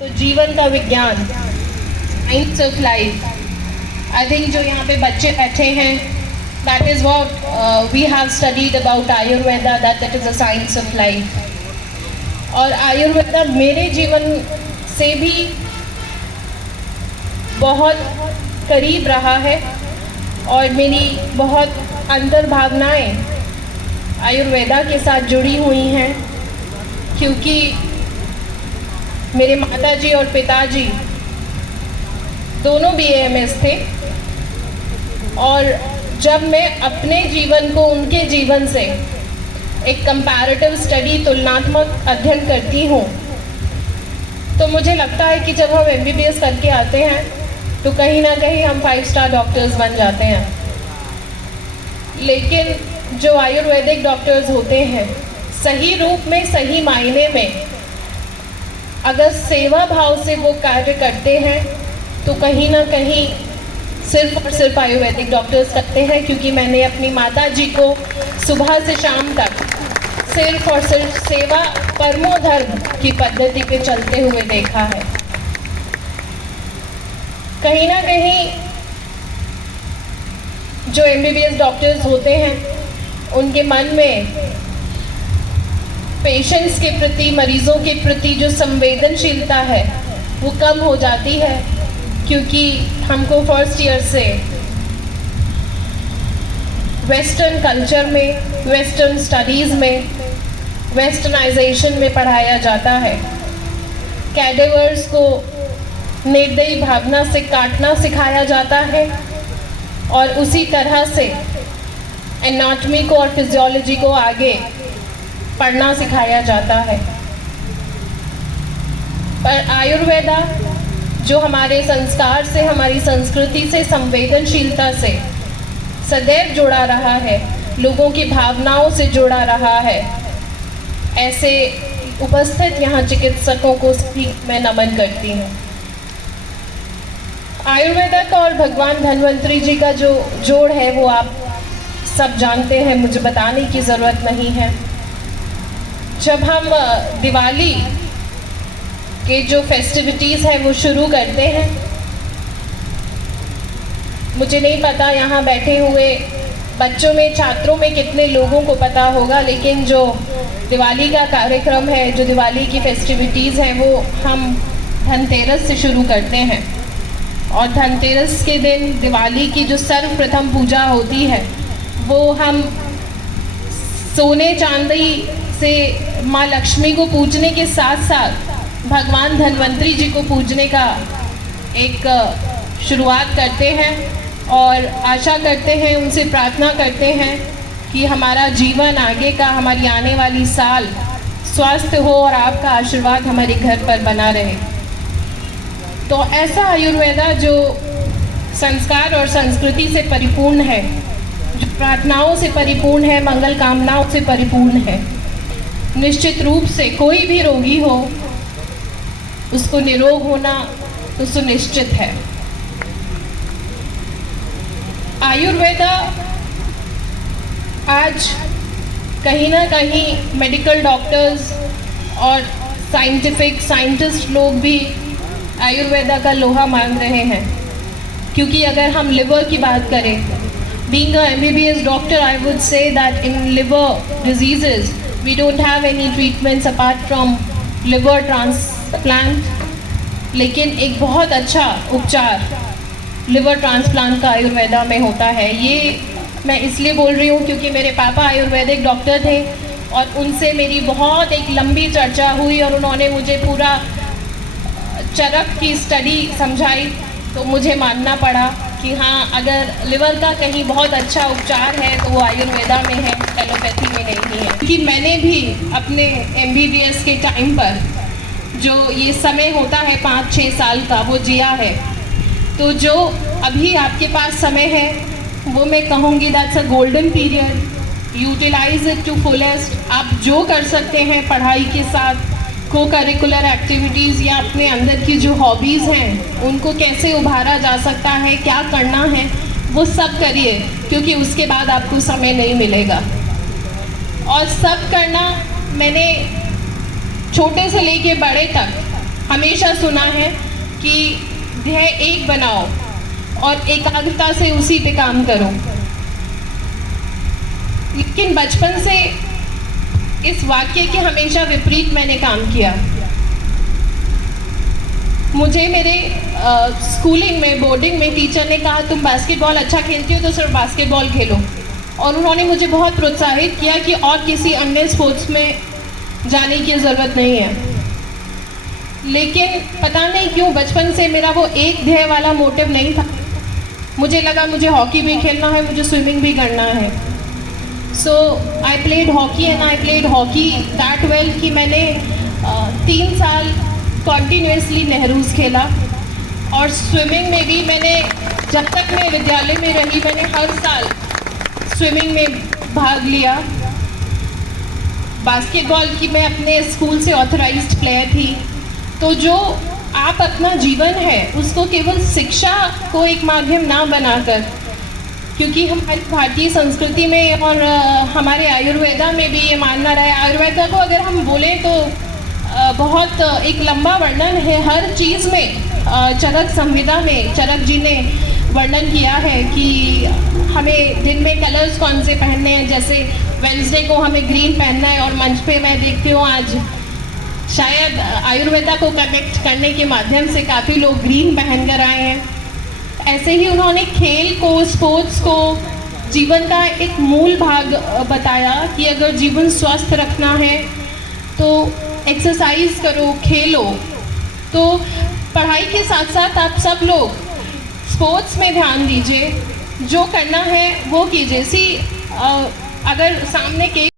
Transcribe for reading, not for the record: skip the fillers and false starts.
तो जीवन का विज्ञान, science of life, I think जो यहाँ पे बच्चे बैठे हैं, that is what we have studied about Ayurveda, that is a science of life. और आयुर्वेदा मेरे जीवन से भी बहुत करीब रहा है और मेरी बहुत अंतर्भावनाएं आयुर्वेदा के साथ जुड़ी हुई हैं, क्योंकि मेरे माताजी और पिताजी दोनों BAMS थे। और जब मैं अपने जीवन को उनके जीवन से एक कंपैरेटिव स्टडी, तुलनात्मक अध्ययन करती हूँ, तो मुझे लगता है कि जब हम MBBS करके आते हैं तो कहीं ना कहीं हम 5 स्टार डॉक्टर्स बन जाते हैं। लेकिन जो आयुर्वेदिक डॉक्टर्स होते हैं, सही रूप में, सही मायने में अगर सेवा भाव से वो कार्य करते हैं तो कहीं ना कहीं सिर्फ और सिर्फ आयुर्वेदिक डॉक्टर्स करते हैं। क्योंकि मैंने अपनी माताजी को सुबह से शाम तक सिर्फ और सिर्फ सेवा परमो धर्म की पद्धति पे चलते हुए देखा है। कहीं ना कहीं जो MBBS डॉक्टर्स होते हैं उनके मन में पेशेंट्स के प्रति, मरीजों के प्रति जो संवेदनशीलता है वो कम हो जाती है, क्योंकि हमको फर्स्ट ईयर से वेस्टर्न कल्चर में, वेस्टर्न स्टडीज़ में, वेस्टर्नाइजेशन में पढ़ाया जाता है। कैडेवर्स को निर्दयी भावना से काटना सिखाया जाता है और उसी तरह से एनाटॉमी को और फिजियोलॉजी को आगे पढ़ना सिखाया जाता है। पर आयुर्वेदा जो हमारे संस्कार से, हमारी संस्कृति से, संवेदनशीलता से सदैव जुड़ा रहा है, लोगों की भावनाओं से जुड़ा रहा है, ऐसे उपस्थित यहाँ चिकित्सकों को भी मैं नमन करती हूँ। आयुर्वेदा का और भगवान धन्वंतरी जी का जो जोड़ है वो आप सब जानते हैं, मुझे बताने की ज़रूरत नहीं है। जब हम दिवाली के जो फेस्टिविटीज़ हैं वो शुरू करते हैं, मुझे नहीं पता यहाँ बैठे हुए बच्चों में, छात्रों में कितने लोगों को पता होगा, लेकिन जो दिवाली का कार्यक्रम है, जो दिवाली की फेस्टिविटीज़ हैं, वो हम धनतेरस से शुरू करते हैं। और धनतेरस के दिन दिवाली की जो सर्वप्रथम पूजा होती है वो हम सोने चांदी से माँ लक्ष्मी को पूजने के साथ साथ भगवान धन्वंतरी जी को पूजने का एक शुरुआत करते हैं और आशा करते हैं, उनसे प्रार्थना करते हैं कि हमारा जीवन आगे का, हमारी आने वाली साल स्वस्थ हो और आपका आशीर्वाद हमारे घर पर बना रहे। तो ऐसा आयुर्वेदा जो संस्कार और संस्कृति से परिपूर्ण है, जो प्रार्थनाओं से परिपूर्ण है, मंगल कामनाओं से परिपूर्ण है, निश्चित रूप से कोई भी रोगी हो उसको निरोग होना तो सुनिश्चित है। आयुर्वेदा आज कहीं ना कहीं मेडिकल डॉक्टर्स और साइंटिस्ट लोग भी आयुर्वेदा का लोहा मान रहे हैं, क्योंकि अगर हम लिवर की बात करें, being a MBBS doctor, I would say that in liver diseases we don't have any treatments apart from liver transplant, लेकिन एक बहुत अच्छा उपचार लिवर ट्रांसप्लांट का आयुर्वेदा में होता है। ये मैं इसलिए बोल रही हूँ क्योंकि मेरे पापा आयुर्वेदिक डॉक्टर थे और उनसे मेरी बहुत एक लंबी चर्चा हुई और उन्होंने मुझे पूरा चरक की स्टडी समझाई, तो मुझे मानना पड़ा कि हाँ, अगर लिवर का कहीं बहुत अच्छा उपचार है तो वो आयुर्वेदा में है, एलोपैथी में नहीं है। क्योंकि मैंने भी अपने MBBS के टाइम पर जो ये समय होता है 5-6 साल का, वो जिया है। तो जो अभी आपके पास समय है वो मैं कहूँगी that's a golden period, utilize it to fullest. आप जो कर सकते हैं पढ़ाई के साथ, को करिकुलर एक्टिविटीज़ या अपने अंदर की जो हॉबीज़ हैं उनको कैसे उभारा जा सकता है, क्या करना है, वो सब करिए, क्योंकि उसके बाद आपको समय नहीं मिलेगा। और सब करना, मैंने छोटे से लेके बड़े तक हमेशा सुना है कि ध्येय एक बनाओ और एकाग्रता से उसी पे काम करो, लेकिन बचपन से इस वाक्य के हमेशा विपरीत मैंने काम किया। मुझे मेरे स्कूलिंग में, बोर्डिंग में टीचर ने कहा तुम बास्केटबॉल अच्छा खेलती हो तो सिर्फ बास्केटबॉल खेलो, और उन्होंने मुझे बहुत प्रोत्साहित किया कि और किसी अन्य स्पोर्ट्स में जाने की ज़रूरत नहीं है। लेकिन पता नहीं क्यों बचपन से मेरा वो एक ध्येय वाला मोटिव नहीं था। मुझे लगा मुझे हॉकी भी खेलना है, मुझे स्विमिंग भी करना है। So I played hockey and I played hockey that well कि मैंने 3 साल कॉन्टीन्यूसली नेहरूज खेला, और स्विमिंग में भी मैंने, जब तक मैं विद्यालय में रही, मैंने हर साल स्विमिंग में भाग लिया। बास्केटबॉल की मैं अपने स्कूल से ऑथराइज्ड प्लेयर थी। तो जो आप अपना जीवन है उसको केवल शिक्षा को एक माध्यम ना बनाकर, क्योंकि हमारी भारतीय संस्कृति में और हमारे आयुर्वेदा में भी ये मानना रहा है, आयुर्वेदा को अगर हम बोलें तो बहुत एक लंबा वर्णन है हर चीज़ में। चरक संहिता में चरक जी ने वर्णन किया है कि हमें दिन में कलर्स कौन से पहनने हैं। जैसे वेंसडे को हमें ग्रीन पहनना है, और मंच पे मैं देखती हूँ आज शायद आयुर्वेदा को कनेक्ट करने के माध्यम से काफ़ी लोग ग्रीन पहन कर आए हैं। ऐसे ही उन्होंने खेल को, स्पोर्ट्स को जीवन का एक मूल भाग बताया कि अगर जीवन स्वस्थ रखना है तो एक्सरसाइज करो, खेलो। तो पढ़ाई के साथ साथ आप सब लोग स्पोर्ट्स में ध्यान दीजिए, जो करना है वो कीजिए। अगर सामने के